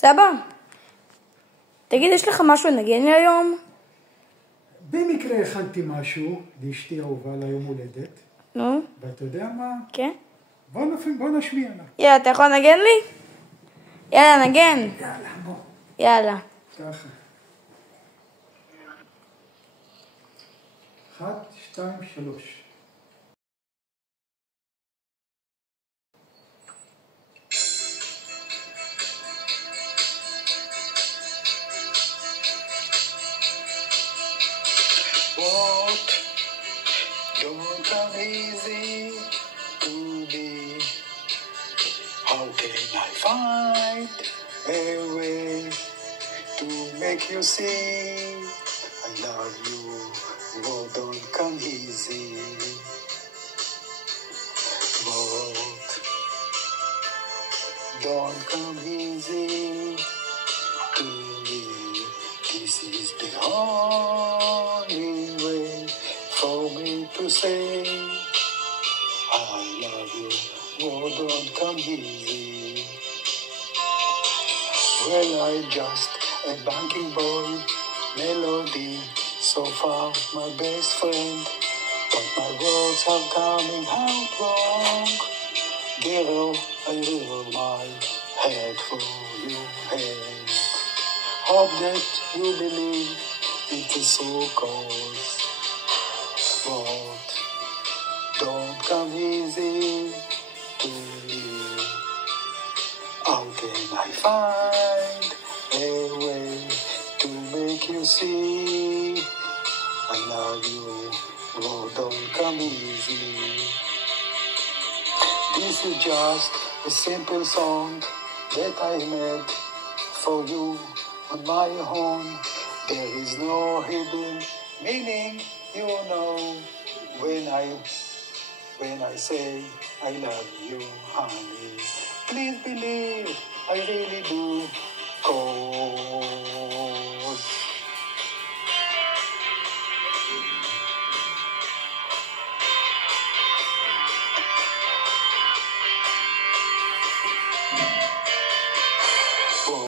סבא, תגיד, יש לך משהו לנגן לי היום? במקרה הכנתי משהו לאשתי אהובה ליום הולדת. נו? ואתה יודע מה? כן? בוא נשמיע לה. יאללה, אתה יכול לנגן לי? יאללה, נגן. יאללה, בוא. יאללה. ככה. 1, 2, 3. What don't come easy to me? How can I find a way to make you see I love you? What don't come easy? What don't come easy to me? This is the only way for me to say I love you. Oh, don't come easy. Well, I'm just a banking boy, melody, so far my best friend, but my words are coming out wrong. Girl, I rear my head for you, head. Hope that you believe it is so close. But don't come easy to me. How can I find a way to make you see I love you? Oh, don't come easy. This is just a simple song that I made for you on my own. There is no hidden meaning, you know, when I say I love you, honey. Please believe I really